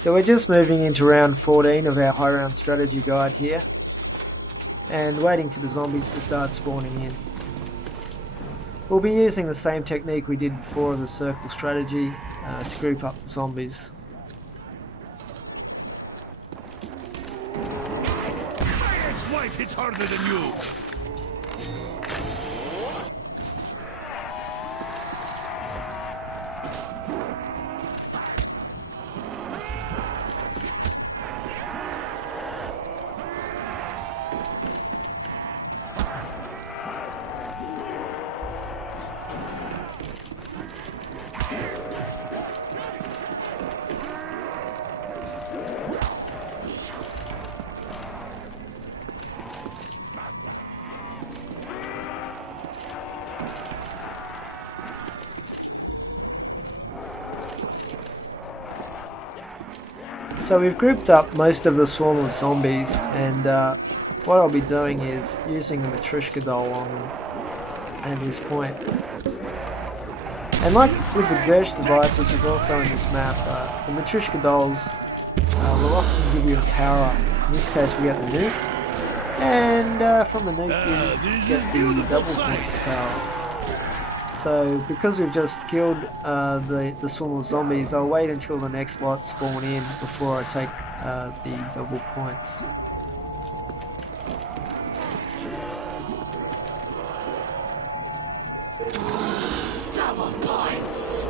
So we're just moving into round 14 of our high round strategy guide here, and waiting for the zombies to start spawning in. We'll be using the same technique we did before of the circle strategy to group up the zombies. My ex-wife hits harder than you! So we've grouped up most of the swarm of zombies, and what I'll be doing is using the Matryoshka doll on them at this point. And like with the Gersh device, which is also in this map, the Matryoshka dolls will often give you a power up. In this case we get the noob, and from the noob we get the double points power up. So because we've just killed the swarm of zombies, I'll wait until the next lot spawn in before I take the double points. Double points!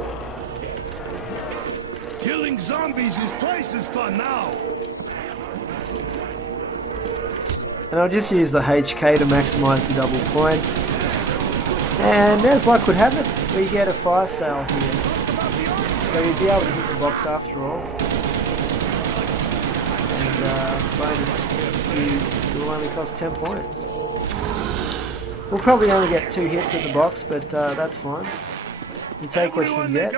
Killing zombies is twice as fun now! And I'll just use the HK to maximise the double points. And as luck would have it, we get a fire sale here. So we'll be able to hit the box after all. And bonus is it will only cost 10 points. We'll probably only get 2 hits at the box, but that's fine. You take what you can get.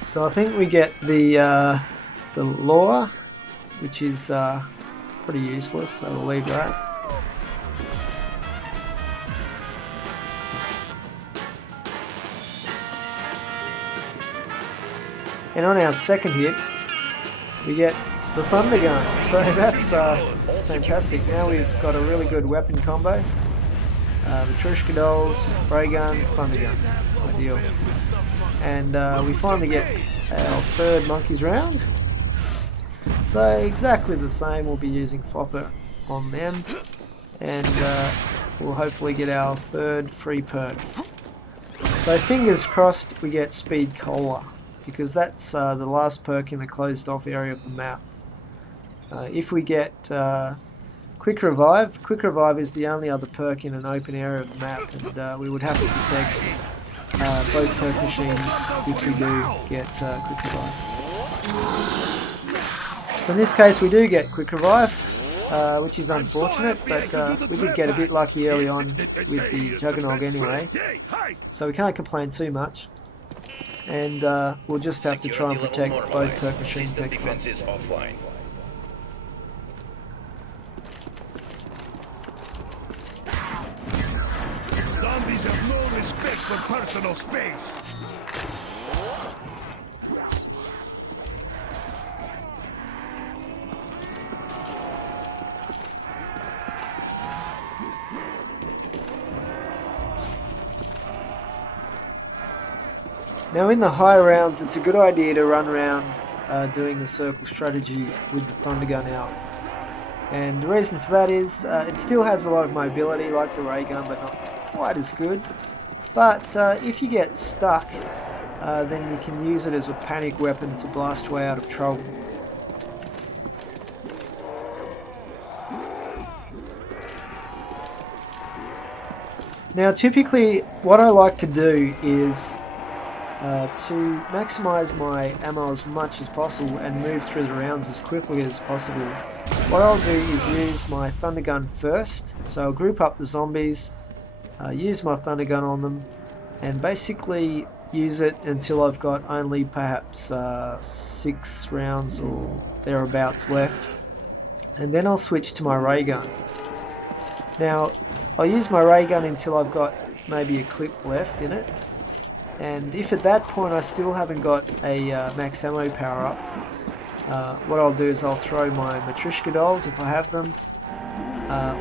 So I think we get the lore, which is pretty useless, so we'll leave that. And on our second hit, we get the Thunder Gun. So that's fantastic. Now we've got a really good weapon combo. The Matryoshka dolls, ray gun, Thunder Gun. Ideal. And we finally get our third Monkeys round. So exactly the same, we'll be using Flopper on them. And we'll hopefully get our third free perk. So fingers crossed we get Speed Cola, because that's the last perk in the closed off area of the map. If we get Quick Revive is the only other perk in an open area of the map, and we would have to protect both perk machines if we do get Quick Revive. So in this case we do get Quick Revive, which is unfortunate, but we did get a bit lucky early on with the Juggernog anyway, so we can't complain too much. And we'll just have to try and protect both perk machines next time. Zombies have no respect for personal space. Now in the high rounds, it's a good idea to run around doing the circle strategy with the Thunder Gun out. And the reason for that is it still has a lot of mobility like the ray gun, but not quite as good. But if you get stuck, then you can use it as a panic weapon to blast your way out of trouble. Now typically what I like to do is to maximise my ammo as much as possible and move through the rounds as quickly as possible. What I'll do is use my Thunder Gun first, so I'll group up the zombies, use my Thunder Gun on them, and basically use it until I've got only perhaps 6 rounds or thereabouts left, and then I'll switch to my ray gun. Now I'll use my ray gun until I've got maybe a clip left in it, And if at that point I still haven't got a max ammo power up, what I'll do is I'll throw my Matryoshka dolls if I have them,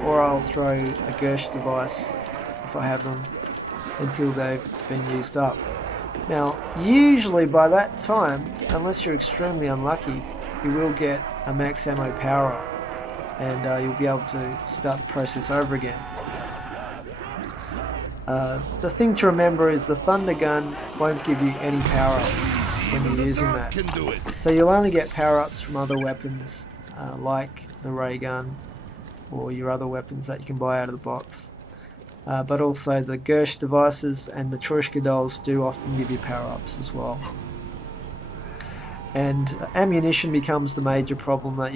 or I'll throw a Gersh device if I have them until they've been used up. Now, usually by that time, unless you're extremely unlucky, you will get a max ammo power up, and you'll be able to start the process over again. The thing to remember is the Thunder Gun won't give you any power-ups when you're using that. So you'll only get power-ups from other weapons, like the ray gun, or your other weapons that you can buy out of the box. But also the Gersh devices and the Matryoshka dolls do often give you power-ups as well. And ammunition becomes the major problem that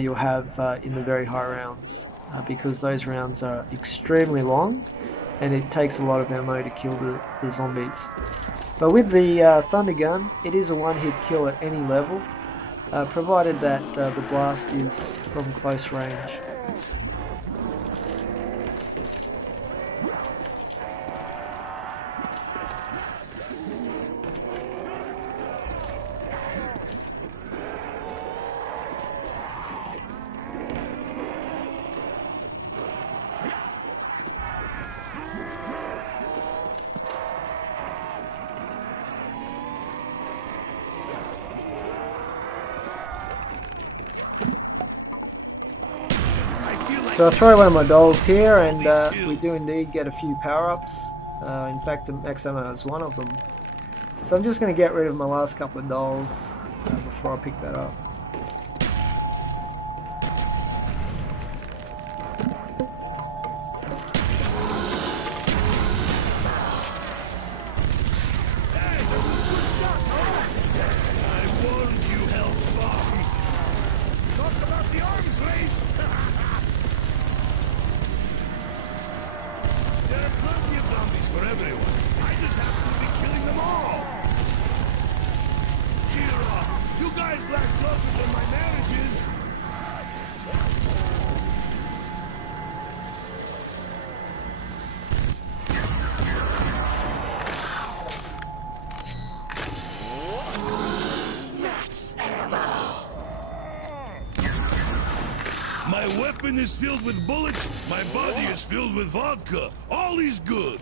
you'll have in the very high rounds, because those rounds are extremely long and it takes a lot of ammo to kill the zombies. But with the Thunder Gun, it is a one-hit kill at any level, provided that the blast is from close range. So I throw one of my dolls here, and we do indeed get a few power-ups. In fact, max ammo is one of them. So I'm just going to get rid of my last couple of dolls before I pick that up. My weapon is filled with bullets, my body is filled with vodka. All is good.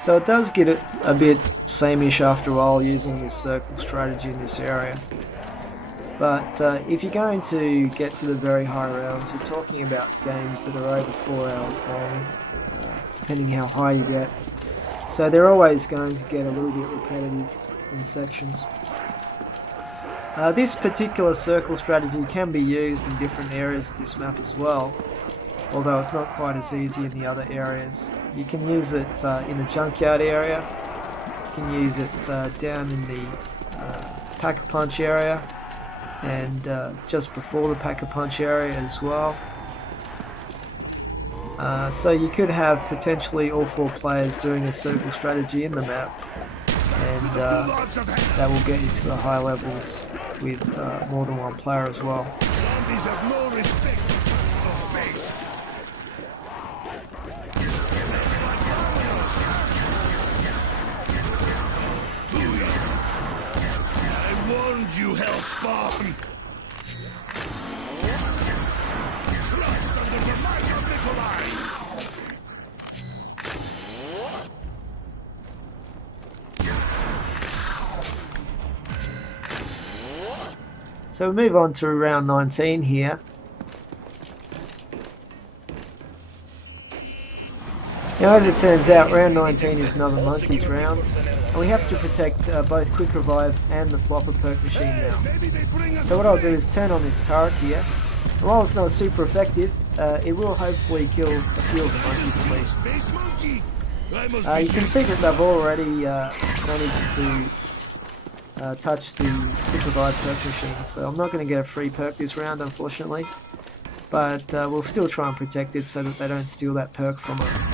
So it does get a bit sameish after a while using this circle strategy in this area. But if you're going to get to the very high rounds, you're talking about games that are over 4 hours long, depending how high you get. So they're always going to get a little bit repetitive in sections. This particular circle strategy can be used in different areas of this map as well, although it's not quite as easy in the other areas. You can use it in the junkyard area, you can use it down in the pack-a-punch area, and just before the pack-a-punch area as well. So you could have potentially all 4 players doing a circle strategy in the map, and that will get you to the high levels with more than one player as well. Zombies have no respect for personal space. I warned you, Hellspawn! Thrust under the might of Nikolai! So we move on to round 19 here. Now as it turns out, round 19 is another monkeys round, and we have to protect both quick revive and the flopper perk machine now. So what I'll do is turn on this turret here, and while it's not super effective, it will hopefully kill a few of the monkeys at least. You can see that they've already managed to touch the quick revive perk machine, so I'm not going to get a free perk this round unfortunately, but we'll still try and protect it so that they don't steal that perk from us.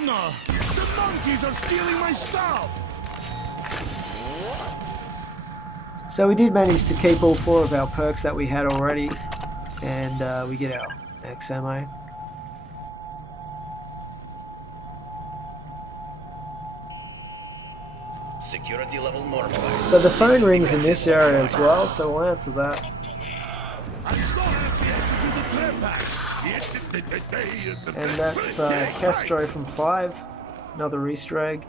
No, the monkeys are stealing my stuff! So we did manage to keep all 4 of our perks that we had already, and we get our X ammo. Security level normalized. So the phone rings in this area as well, so we'll answer that. I'm so happy I could do the trap. And that's Castro from 5, another Easter egg.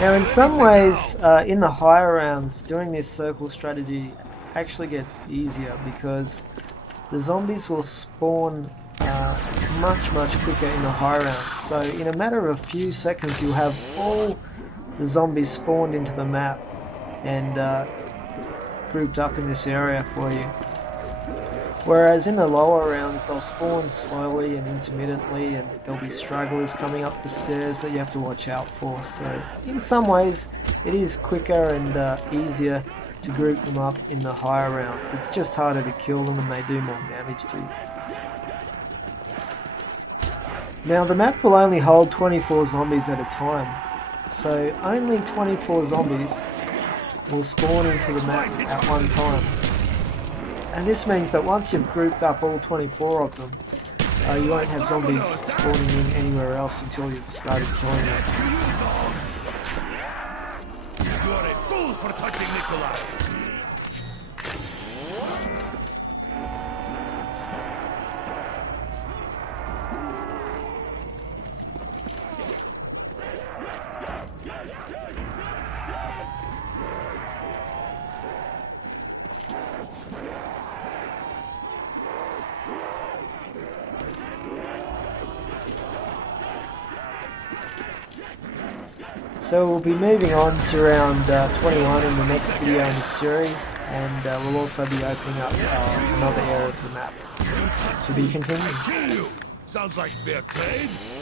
Now in some ways, in the higher rounds, doing this circle strategy actually gets easier because the zombies will spawn much quicker in the high rounds. So in a matter of a few seconds you'll have all the zombies spawned into the map and grouped up in this area for you. Whereas in the lower rounds they'll spawn slowly and intermittently, and there'll be stragglers coming up the stairs that you have to watch out for. So in some ways it is quicker and easier to group them up in the higher rounds. It's just harder to kill them and they do more damage to you. Now the map will only hold 24 zombies at a time, so only 24 zombies will spawn into the map at one time. And this means that once you've grouped up all 24 of them, you won't have zombies spawning in anywhere else until you've started killing them. You are a fool for touching Nikolai! So we'll be moving on to round 21 in the next video in the series, and we'll also be opening up another area of the map. To be continued. Sounds like fair trade.